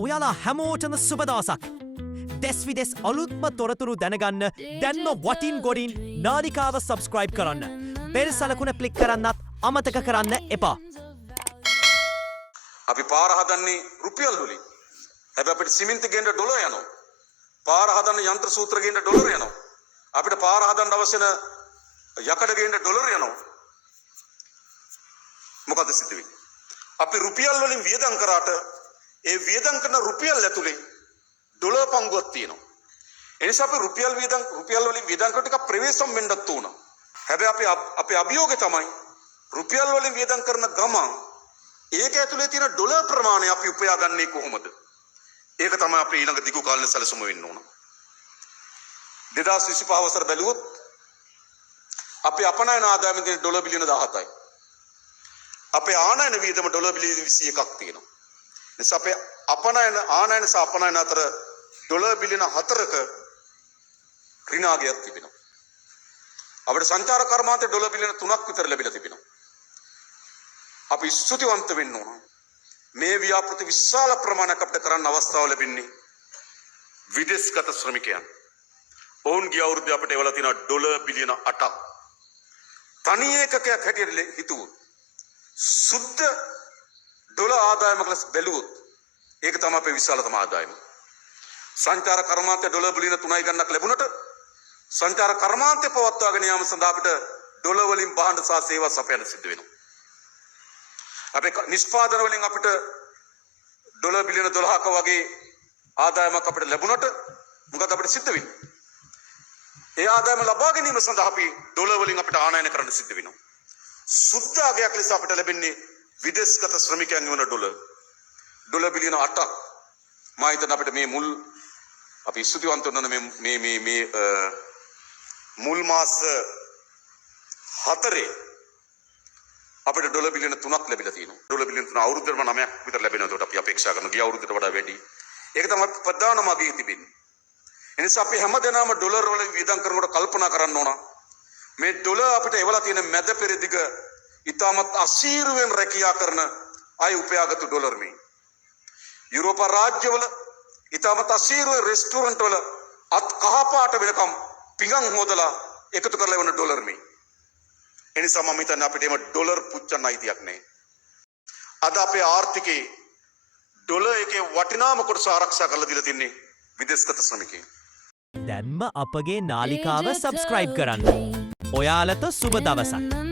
ඔයාලා හැමෝටම සුබ දවසක්. දෙස් විදෙස් අලුත්ම තොරතුරු දැනගන්න දැන්ම වටින් ගොඩින් නාලිකාව සබස්ක්‍රයිබ් කරන්න. බෙල් සලකුණ ක්ලික් කරන්නත් අමතක කරන්න එපා. අපි පාර හදන්නේ රුපියල් වලින්. හැබැයි අපිට සිමෙන්ති ගේන්න ඩොලර් යනවා. පාර හදන්න යන්ත්‍ර සූත්‍ර ගේන්න ඩොලර් යනවා. අපිට පාර හදන්න අවශ්‍ය වෙන යකඩ ගේන්න ඩොලර් යනවා. මොකද සිද්ධ වෙන්නේ? අපි රුපියල් වලින් වියදම් කරාට ඒ වියදම් කරන රුපියල් ඇතුලේ ඩොලර් පංගුවක් තියෙනවා. ඒ නිසා අපි රුපියල් වලින් වියදම් කරන ටික ප්‍රවේශම් වෙන්නත් උන. හැබැයි අපේ අභියෝගය තමයි රුපියල් වලින් වියදම් කරන ගමන් ඒක ඇතුලේ තියෙන ඩොලර් ප්‍රමාණය අපි උපයාගන්නේ කොහොමද? ඒක තමයි අපේ ඊළඟ දිගු කාලේ සැලසුම වෙන්න ඕන. 2025 වසර බැලුවොත් අපේ අපනයන ආදායම තියෙන ඩොලර් බිලියන 17යි. අපේ ආනයන වියදම ඩොලර් බිලියන 21ක් තියෙනවා. නිසා අපේ ආනයන සහ අපනයන අතර ඩොලර් බිලියන 4ක ඍණාගයක් තිබෙනවා. අපිට සංචාර කර්මාන්තේ ඩොලර් බිලියන 3ක් විතර ලැබිලා තිබෙනවා. අපි ස්තුතිවන්ත වෙන්න ඕන. මේ ව්‍යාපෘති විශාල ප්‍රමාණයක් අපිට කරන්න අවස්ථාව ලැබෙන්නේ විදේශගත ශ්‍රමිකයන්. ඔවුන්ගේ අවුරුද්ද අපිට එවලා තියෙනවා ඩොලර් බිලියන 8ක්. තනි ඒකකයක් හැටියට හිතුවොත් සුද්ධ ඩොලර් ආදායමක් ලෙස බැලුවොත් ඒක තමයි අපේ විශාලතම ආදායම. සංචාර කර්මාන්තය ඩොලර් බිලියන 3යි ගණනක් ලැබුණට සංචාර කර්මාන්තය පවත්වාගෙන යාම සඳහා අපිට ඩොලර් වලින් භාණ්ඩ සහ සේවා සපයන්න සිද්ධ වෙනවා. අපේ නිෂ්පාදන වලින් අපිට ඩොලර් බිලියන 12ක වගේ ආදායමක් අපිට ලැබුණට මොකද අපිට සිද්ධ වෙන්නේ? ඒ ආදායම ලබා ගැනීම සඳහා අපි ඩොලර් වලින් අපිට ආනයන කරන්න සිද්ධ වෙනවා. සුද්ධ ආගයක් ලෙස අපිට ලැබෙන්නේ විදේශගත ශ්‍රමිකයන්ගේ වන ඩොලර් බිලියන 8ක්. මා හිතන අපිට මේ මුල් අපි ස්තුතිවන්ත වෙන මේ මුල් මාස 4 අපිට ඩොලර් බිලියන 3ක් ලැබිලා තියෙනවා. ඩොලර් බිලියන 3 අවුරුද්දටම 9ක් විතර ලැබෙනවා. ඒකට අපි අපේක්ෂා කරනවා ගිය අවුරුද්දට වඩා වැඩි. ඒක තමයි ප්‍රධානම අගය තිබෙන්නේ. ඒ නිසා අපි හැමදේනම ඩොලර් වල වියදම් කරනකොට කල්පනා කරන්න ඕන. මේ ඩොලර් අපිට එවලා තියෙන මැද පෙරදිග ඉතාමත් අසීරුවෙන් රැකියා කරන අය උපයාගත්තු ඩොලර් මේ. යුරෝප රාජ්‍යවල ඉතාමත් අසීරුවෙන් රෙස්ටුරන්ට් වල අත් කහපාට වෙනකම් පිඟන් හොදලා එකතු කරලා එවන ඩොලර් මේ. එනිසා මම හිතන්නේ අපිට එම ඩොලර් පුච්චන්න අයිතියක් නැහැ. අද අපේ ආර්ථිකයේ ඩොලර් එකේ වටිනාම කොටස ආරක්ෂා කරලා දීලා තින්නේ විදේශගත ශ්‍රමිකයන්. දැන්ම අපගේ නාලිකාව සබස්ක්‍රයිබ් කරන්න. ඔයාලට සුබ දවසක්.